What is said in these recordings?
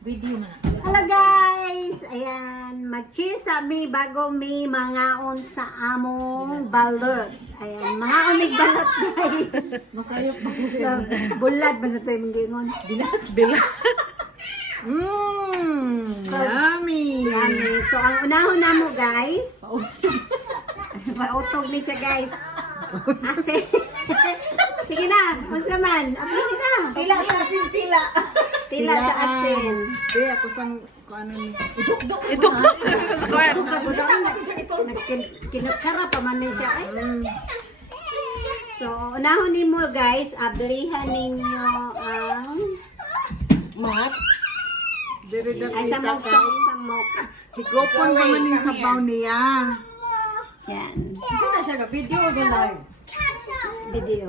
Video na. Hello guys! Ayan, mag-cheers sa mi bago mi mangaon sa among balot. Ayan, mangaon mig balot guys. Masayop ba? So, bulad ba sa tuwing gingon? Bilat. Yummy. Yummy. So, ang unahon na mo guys, pautog ni siya guys. Ase. Sige na, unsa man. Abli na. Tila sa asin, tila. Tila sa asin. Di ako sang ano ni. Idugdog na sa kwan. Kinutsara pa man ni siya. Ay. So, unahon ni mo guys, ablihan ninyo ang Mat. Diri da ay kita samok kay. samok. Higopon pa man ning sabaw niya. Yan. Saan na siya ka? Video o live? Video.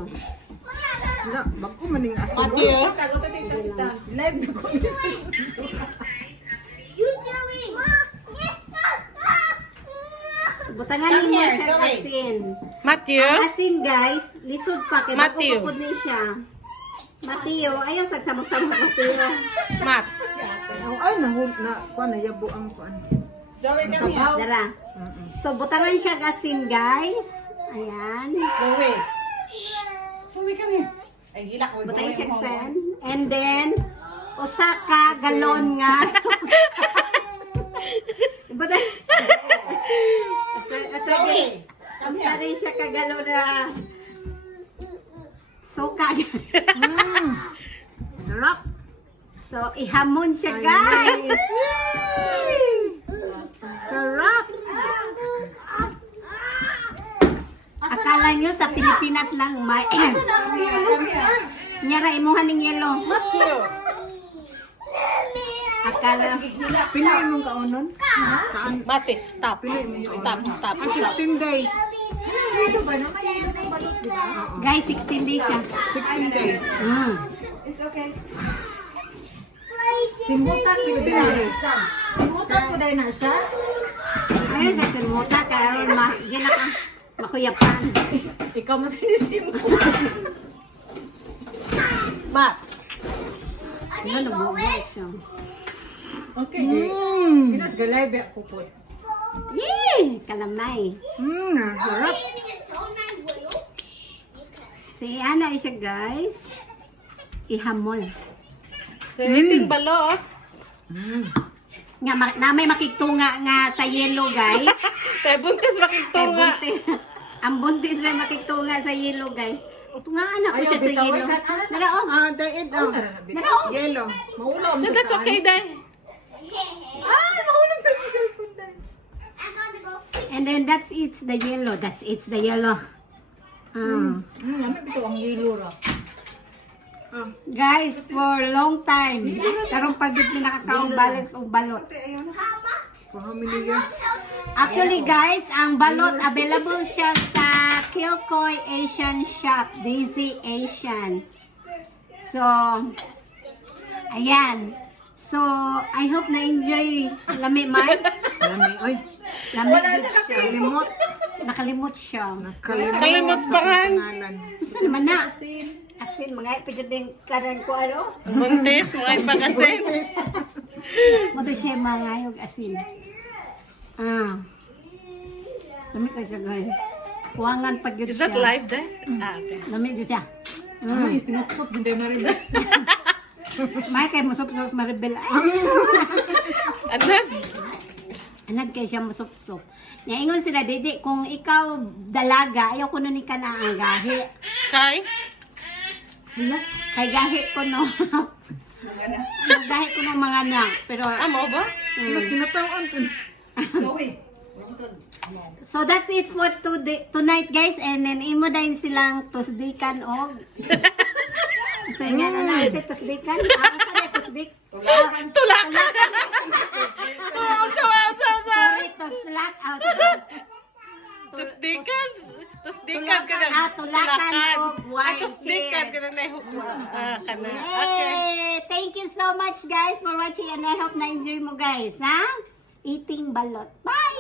Na, bago man ning asin. Matthew. Live ko. So, butangan ninyo siya asin. Matthew. Ang asin guys, lisod pa kay Matthew. mapupod ni siya. Mateo, ayaw sagsamok-samok Mateo. Mat. Ay na kuan na yabo ang kuan. Dara. So, butangan siya asin guys. Ayan. Suwi kami. Ay, hila ko. Butangan siya asin. And then, usaka galon nga. Butangan. Asa rin siya kagalon na suka. Sarap. So, ihamon siya guys. Sarap. Akala nyo sa Pilipinas lang may nyara imuhan ng yelo. Matthew. Akala Pinoy mong kaunon? Kaan? Mate, stop. Pinoy mong Stop, kaunon? stop, Ah, stop. 16 days. guys 16 days siya. 16 days. Simutan 16 days. Simutan ko dahil na siya. Ayun sa simuta kaya gina ka makuyapan. Ikaw mo sinisimot. Mat. Ano nabubuhay siya. Okay. Pinas galay ba ko po. Yee! Kalamay. Sarap. Si Ana siya guys. Ihamon. So, iting balot. Nga na may makigtunga nga sa yellow guys. Kaya buntis Kay makigtunga. buntis. Ang buntis na makigtunga sa yellow guys. Tungaan ako siya sa yellow. Naraong. Daid oh. Naraong. Yellow. Maulaw. No, that's okay, Day. Mahulog sa cellphone, Day. And then that's it's the yellow. That's it's the yellow. Ano bito ang yelo ra? Guys, for long time. Karong pagod na nakakaong balot o balot. For how many years? Actually guys, ang balot available siya sa Kilcoy Asian Shop, Daisy Asian. So, ayan. So, I hope na-enjoy Lami Mart. Lami, oy. Lami good siya. Kalimot. Nakalimot siya. Kalimot sa pa nga. pangalan. Isa naman na. Asin, mga ipigiding karan ko ano. Buntis, may pagasin. Mato siya mangayog asin. Lami ka siya guys. Kuwangan pag yun Is that siya. live, Day? Okay. Lami yun siya. Ay, sinupsop din tayo marinig. May kay musup-sup maribel. Ano? Anad kay siya musup-sup. Ingon sila, Dede, kung ikaw dalaga, ayaw ko nun ka na ang gahi. Kay? Hala, kay gahi ko no. Gahi ko ng mga anak. Pero, Amo ba? Pinatawan to. so that's it for tonight guys. And then imo din silang tusdikan og. So nga na lang si tusdikan. Ako sa na tusdik. Tulakan! Sorry, tuslak. Tusdikan! Tusdikan ka na. Tulakan og white Tusdikan ka cheers. na. Kana. Okay. Yay! Thank you so much guys for watching and I hope na enjoy mo guys, ha? Eating balot. Bye!